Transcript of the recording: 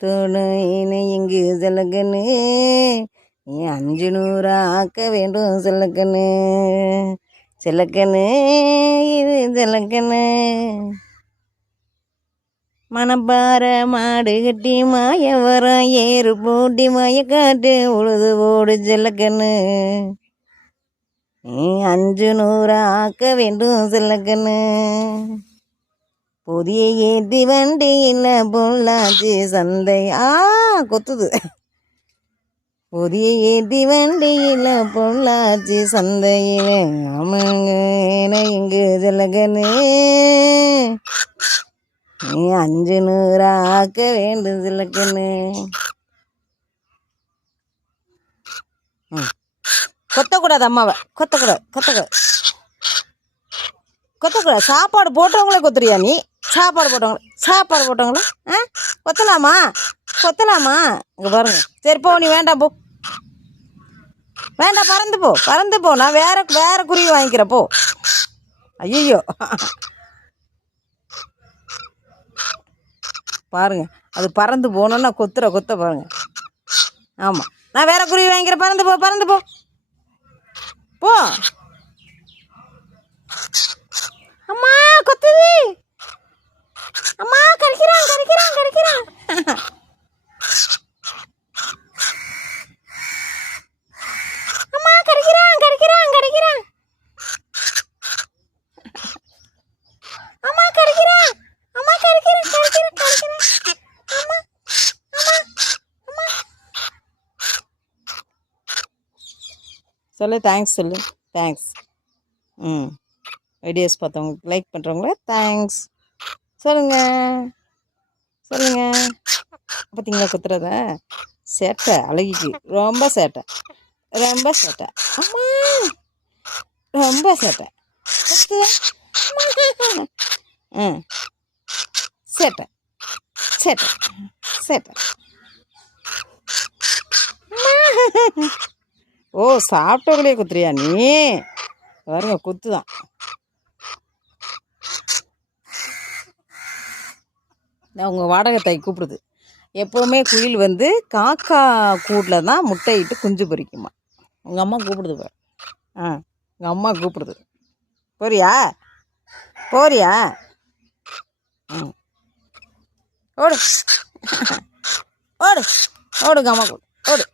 தோணு இங்கு செல்லக்கண்ணு நீ 500 ஆக்க வேண்டும் செல்லக்கண்ணு செல்லக்கண்ணு இது செல்லக்கண்ணு மணப்பாற மாடு கட்டி மாய வர ஏறு போட்டி மாய காட்டு உழுது போடு செல்லக்கண்ணு நீ 500 ஆக்க வேண்டும் செல்லக்கண்ணு புதிய ஏத்தி வண்டியில் பொள்ளாச்சி சந்தை கொத்துது புதிய ஏத்தி வண்டியில் பொள்ளாச்சி சந்தையில் ஆமாங்க இங்கு செல்லக்கண்ணு நீ 500 ஆக்க வேண்டும் செல்லக்கண்ணு கொத்தக்கூடாது அம்மாவை கொத்தக்கூடாது சாப்பாடு போட்டவங்களே கொத்துறியா நீ சாப்பாடு போட்டவங்களே கொத்தலாமா இங்கே பாருங்க சரி போ நீ வேண்டாம் போ வேண்டாம் பறந்து போ நான் வேற குருவி வாங்கிக்கிறேன் போ ஐயோ பாருங்க அது பறந்து போகணுன்னா கொத்த பாருங்க ஆமாம் நான் வேற குருவி வாங்கிக்கிறேன் பறந்து போ அம்மா கொத்துது அம்மா கடிக்கிறான் அம்மா கடிக்கிறான் அம்மா கடிக்கிறான் சொல்லு தேங்க்ஸ் வீடியோஸ் பார்த்தவங்களுக்கு லைக் பண்ணுறவங்கள தேங்க்ஸ் சொல்லுங்கள் பார்த்தீங்களா குத்துறத சேட்டை அழகிக்கு ரொம்ப சேட்டை அம்மா ரொம்ப சேட்டை குத்து சேட்டை ஓ சாப்பிட்டவங்களே குத்துறியா நீ பாருங்க குத்துதான் உங்கள் வாடகை தாய் கூப்பிடுது எப்போவுமே குயில் வந்து காக்கா கூட்டில் தான் முட்டையிட்டு குஞ்சு பொரிக்குமா உங்கள் அம்மா கூப்பிடுது பாரு உங்கள் அம்மா கூப்பிடுது போறியா ஓடு ஓடுங்க அம்மா ஓடு